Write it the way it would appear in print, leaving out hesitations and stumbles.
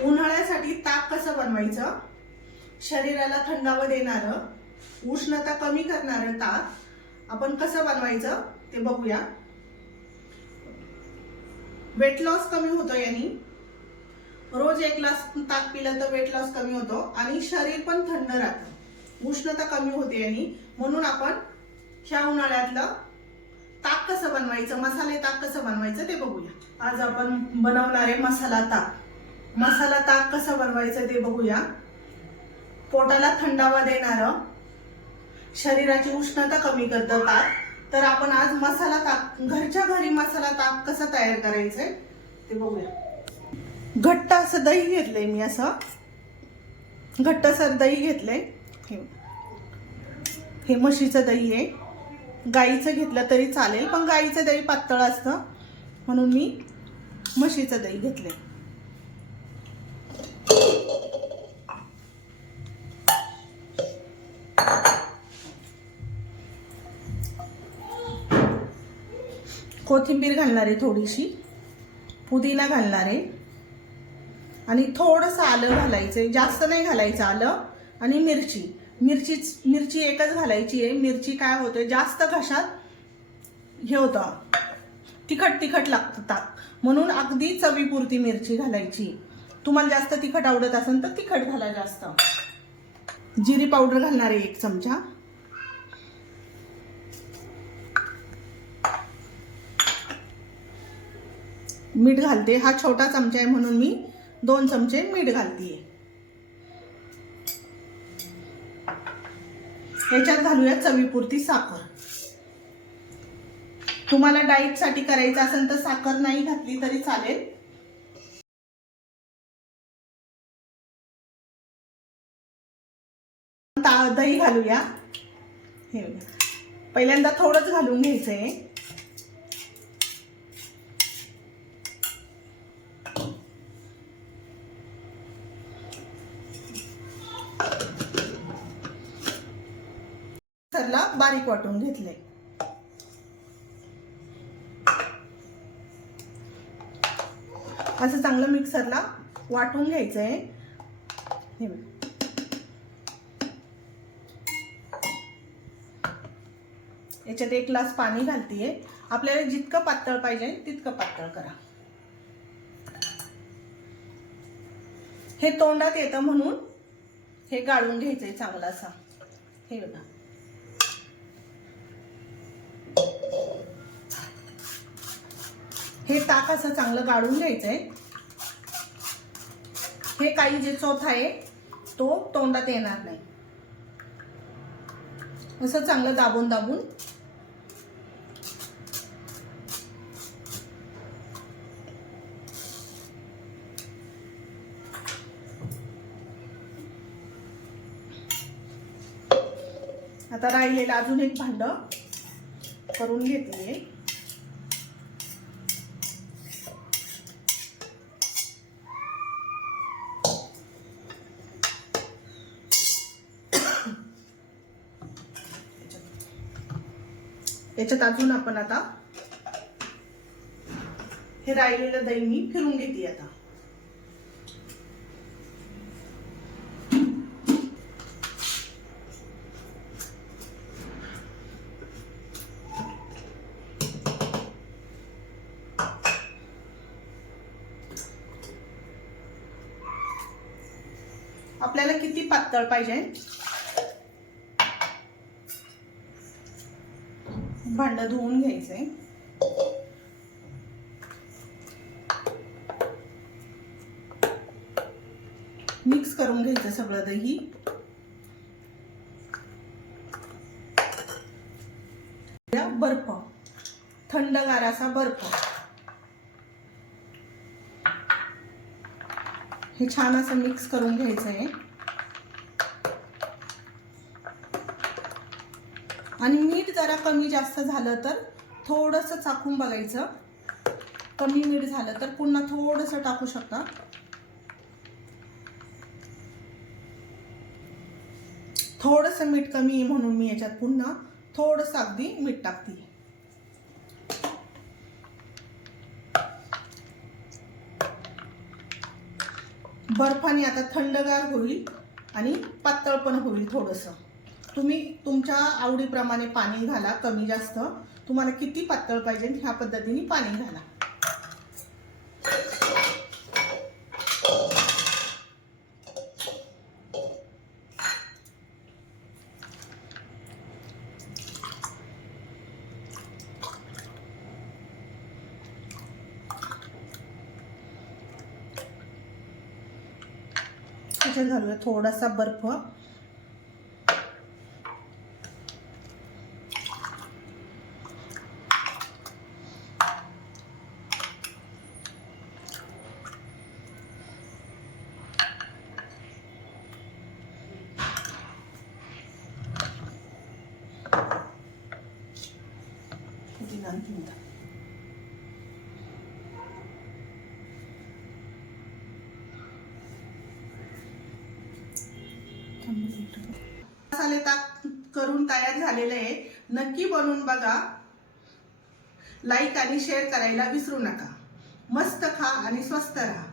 उन्हाळ्यासाठी ताक कसं बनवायचं, शरीराला थंडावा देणारं, उष्णता कमी करणारं ताक आपण कसं बनवायचं ते बघूया। वेट लॉस कमी होतो यानी। रोज 1 ग्लास ताक पिलं तर वेट लॉस कमी होतो आणि शरीर पण थंड राहतं, उष्णता कमी होते यानी। म्हणून आपण ह्या उन्हाळ्यातलं ताक कसं बनवायचं, मसाले ताक कसं बनवायचं ते बघूया। आज आपण बनवणार आहे मसाला ताक। मसाला ताक कसं बनवायचं ते बघूया। पोटाला थंडावा देणारं, शरीराची उष्णता कमी करतं ताक। तर आपण आज मसाला ताक, घरच्या घरी मसाला ताक कसं तयार करायचंय ते बघूया। घट्ट असं दही घेतलंय मी, असं घट्टसर दही घेतलंय। हे म्हशीचं दही आहे, गाईचं घेतलं तरी चालेल, पण गाईचं दही पातळ असतं म्हणून मी म्हशीचं दही घेतलंय। कोथिंबीर घालणार आहे, थोडीशी पुदिना घालणार आहे आणि थोडंसं आलं घालायचंय, जास्त नाही घालायचं आलं। आणि मिरची एकच घालायची आहे। मिरची काय होते, जास्त घशात हे होतं, तिखट लागतं ताक, म्हणून अगदी चवीपुरती मिरची घालायची। तुम्हाला जास्त तिखट आवडत असेल तर तिखट घाला जास्त। जिरी पावडर घालणार आहे 1 चमचा। मीठ घालते, हा छोटा चमचा आहे म्हणून मी 2 चमचे मीठ घालतीये। याच्यात घालूया चवीपुरती साखर। तुम्हाला डाएट साठी करायचं असेल तर साखर नाही घातली तरी चालेल। दही घालूया। हे पहिल्यांदा थोडंच घालून घ्यायचंय। मिक्सरला बारीक वाटून घेतले। असं चांगलं मिक्सरला वाटून घ्यायचंय। याच्यात 1 ग्लास पाणी घालतीये। आपल्याला जितकं पातळ पाहिजे तितकं पातळ करा। हे तोंडात येतं म्हणून हे गाळून घ्यायचंय चांगलं असं। हे बघा, हे ताक असं चांगलं गाळून घ्यायचंय। हे काही जे चोथा आहे तो तोंडात येणार नाही, असं चांगलं दाबून दाबून आता राहिलेलं अजून एक भांड करून घेते। याच्यात अजून आपण आता हे राहिलेलं दही मी फिरून घेते। आता आपल्याला किती पातळ पाहिजे, भांड धुवून घ्यायचंय। मिक्स करून घ्यायचं सगळं दही। बर्फ, थंडगार असा बर्फ, हे छान असं मिक्स करून घ्यायचंय। आणि मीठ जरा कमी जास्त झालं तर थोडंसं चाखून बघायचं। कमी मीठ झालं तर पुन्हा थोडंसं टाकू शकता। थोडंसं मीठ कमी आहे म्हणून मी याच्यात पुन्हा थोडंसं अगदी मीठ टाकते। बर्फाने आता थंडगार होईल आणि पातळ पण होईल थोडंसं. तुम्ही तुमच्या आवडीप्रमाणे पाणी घाला, कमी जास्त. तुम्हाला किती पातळ पाहिजे ह्या पद्धतीने पाणी घाला. त्याच्यात घालूया थोडासा बर्फ. मसाले ताक करून तयार झालेले आहे. नक्की बनवून बघा. लाईक आणि शेअर करायला विसरू नका. मस्त खा आणि स्वस्त राहा.